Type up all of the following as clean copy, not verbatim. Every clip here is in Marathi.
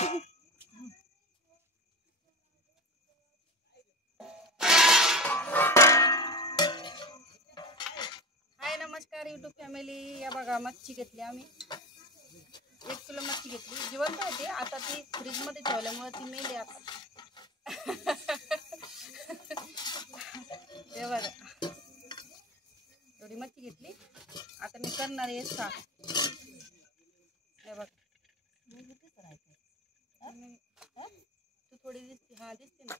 हाय नमस्कार यूट्यूब फॅमिली. या बघा मच्छी घेतली आम्ही, 1 किलो मच्छी घेतली. जिवंत होती, आता ती फ्रीज मध्ये ठेवल्यामुळे ती मेली आता. ते बघा एवढी मच्छी घेतली. आता मी करणार आहे साफ. हे बघ तू थोडी दिसते. हा दिसते ना.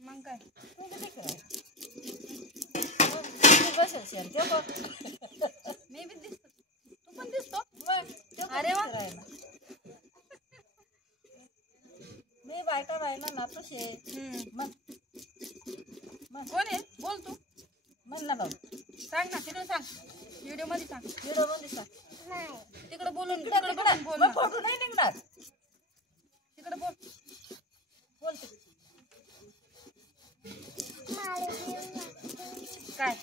मग काय मी बी दिसतो, तू पण दिसतो. अरे वा, मी बायका बायला ना तुझे मग कोण आहे? बोल तू. म्हणला भाऊ सांग ना, तिकडे सांग, व्हिडिओ मध्ये सांग. व्हिडिओ मध्ये सांग. तिकडे बोलून तिकडे बोल ना. फोटो नाही निघणार. तिकडे बोल बोलते काय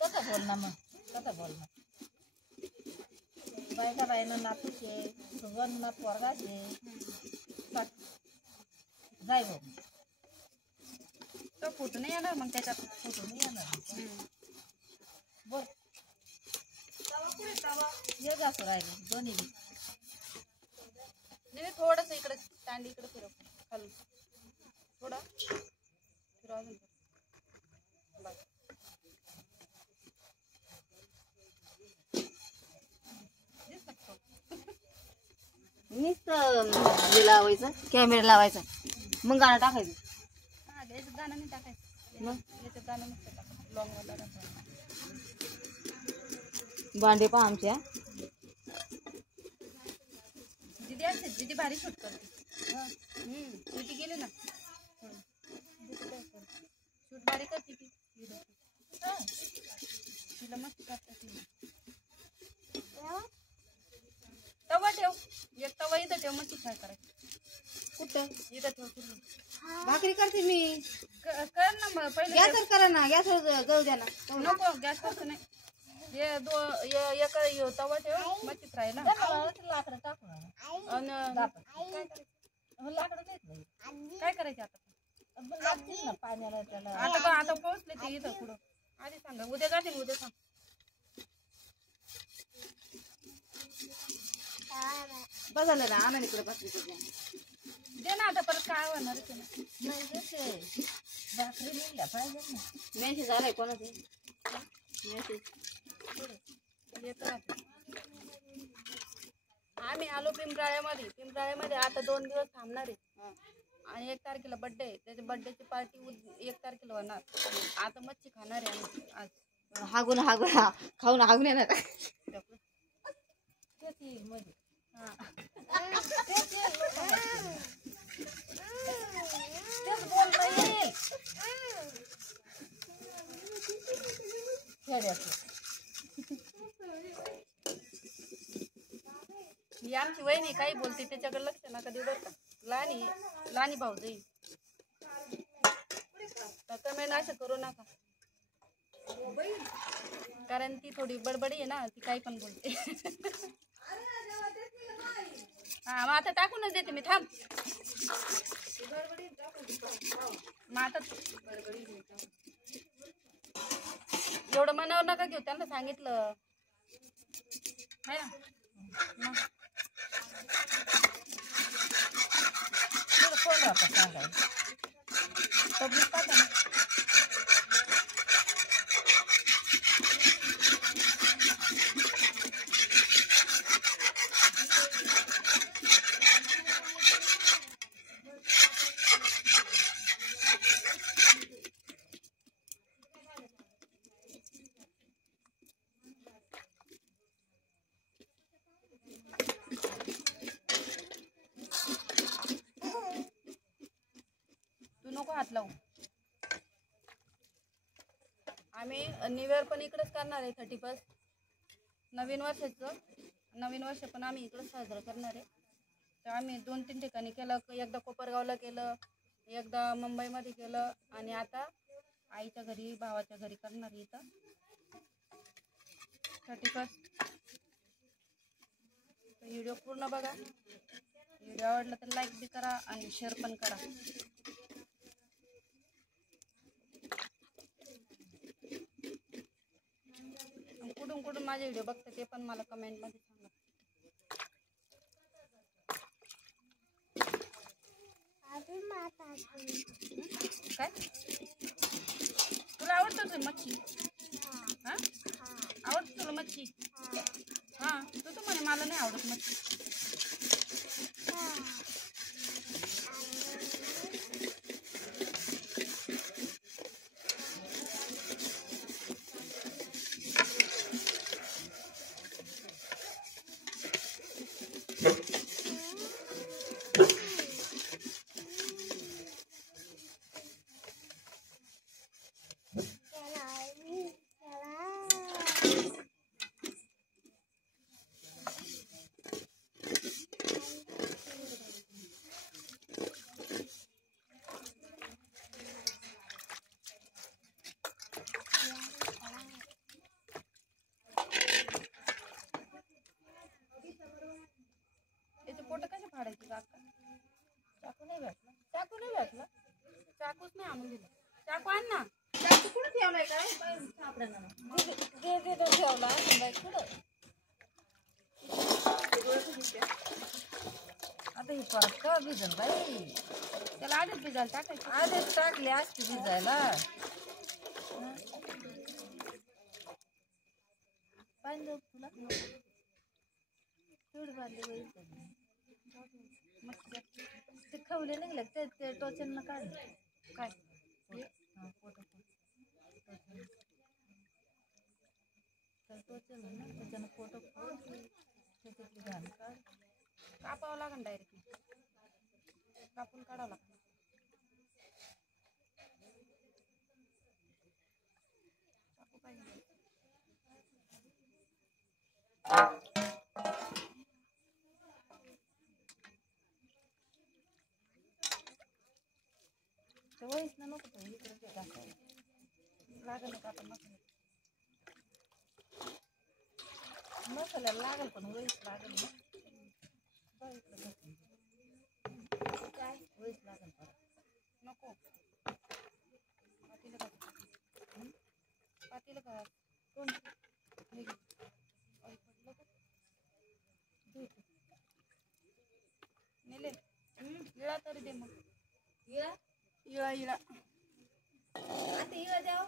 कसं बोल ना, मग कसं बोल ना. बायका बायनं नातूचे सुगंध ना पोरगाचे जाय भाऊ. तो फोटो नाही येणार मग त्याच्यात. फोटो नाही येणार. बोल ये जास्त राहिले दोन्ही बी. नाही थोडस इकडे स्टँड इकडे फिरव खालून थोडा फिरव अजून. नुसतं हे लावायचं, कॅमेरा लावायचा, मग गाणं टाकायचं. हा याच्यात गाणं नाही टाकायचं. मग याच्यात गाणं नसतं टाकायचं. लॉंग वाला टाकायचं. भांडे पहा आमच्या. दीदी असते, दीदी भारी शूट करते. दीदी गेले ना शूट भारी करते ती. तिला मस्त करतात. तवा ठेव, एक तवा इथं ठेव, मच्छी फ्राय करायची. कुठं इथं ठेव तुम्ही. भाकरी करते मी. कर ना मग पहिले. गॅसवर करा ना, गॅसवर जाऊ द्या ना. नको गॅसवरचं नाही. हे एक तवा ठेव मच्छी फ्राय ना. लाकडं टाकू ना. आणि लाकडं नाहीत नाही. काय करायचे आता? लागतील ना पाण्याला त्याला. आता पोहोचले ते इथं पुढं. आधी सांगा, उद्या जातील. उद्या सांग. बघायला ना आणा इकडे भाकरी करून दे ना. आता परत काय होणार आहे ना. नाही देते. भाकरी निघल्या पाहिजे ना. मेसेज आलाय कोणाचे? मेसेज येत राहते. आम्ही आलो पिंपराळ्यामध्ये. पिंपराळ्यामध्ये आता 2 दिवस थांबणार आहे. आणि 1 तारखेला बड्डे आहे. त्याच्या बड्डेची पार्टी 1 तारखेला होणार. आता मच्छी खाणार आहे आम्ही आज. हागून खाऊन हागून येणार. मध्ये ही आमची वहिनी काही बोलते त्याच्याकडे लक्ष नका देऊ बरं का. लहानी भाऊ जाईल तर कमेंट असं करू नका, कारण ती थोडी बडबडी आहे ना. ती काही पण बोलते. हा मग आता टाकूनच देते मी. थांब मग आता एवढं मनावर नका घेऊ. त्यांना सांगितलं है ना. कोण राहतात सांगायला. पब्लिक पाहता ना. नको हात लावू. आम्ही न्यू इयर पण इकडेच करणार आहे. 31 नवीन वर्षाचं. नवीन वर्ष पण आम्ही इकडेच साजरं करणार आहे. तर आम्ही 2-3 ठिकाणी केलं. एकदा कोपरगावला केलं, एकदा मुंबईमध्ये केलं, आणि आता आईच्या घरी भावाच्या घरी करणार आहे इथं 31st. व्हिडिओ पूर्ण बघा. व्हिडिओ आवडला तर लाईक बी करा आणि शेअर पण करा. कुठून कुठून माझे व्हिडिओ बघते ते पण मला कमेंटमध्ये सांगा. काय तुला आवडतं का मच्छी? हा आवडतं तुला मच्छी? हा तू तर म्हणे मला नाही आवडत मच्छी. फोटो कसे फाडायचे काका? चाकू नाही भेटला. चाकू नाही भेटला. चाकूच नाही आणून दिला. चाकू आण ना. चाकू कुठं ठेवलाय काय? सापडेना ना. दे ठेवला बाई कुठं? आता ही परत का भिजल बाई? त्याला आधीच भिजायला टाकायचं. आधीच टाकले असते भिजायला. पाणी देऊ तुला? तेवढी बांधली बाई. ते खवले निघले ते टोचन काढ. काय टोचन ना त्याच्यानं फोटो त्याच्यातली घाण काढ. कापावं लागेल डायरेक्ट. कापून काढावं लागतं. कापू पाहिजे. वहीच ना नको तो इकडे लागेल का आता मसाल्याला लागेल पण वहीच लागेल ना. काय वहीच लागेल परत नको. पातीला का कोण नेले इळा तरी दे मग. इळा इळा आता इळा द्याव.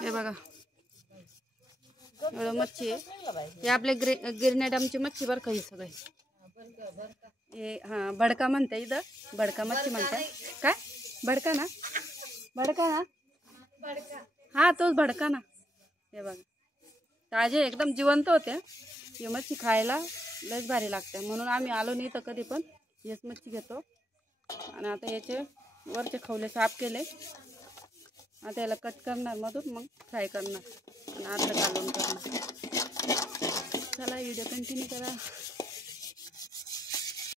हे बघा एवढं मच्छी आहे. हे आपले गिरण्या डॅमची मच्छी बरं का ही सगळे. हे हां भडका म्हणते इथं. भडका मच्छी म्हणतात. काय भडका ना? भडका ना? हा तोच भडका ना. हे बघा ताजे एकदम जिवंत होते. ही मच्छी खायला लयच भारी लागते. म्हणून आम्ही आलो नाही तर कधी पण हेच मच्छी घेतो. आणि आता याचे वरचे खवले साफ केले. आता याला कट करणार मधून मग फ्राय करणार आणि अर्धा घालून करणार. चला व्हिडिओ कंटिन्यू करा.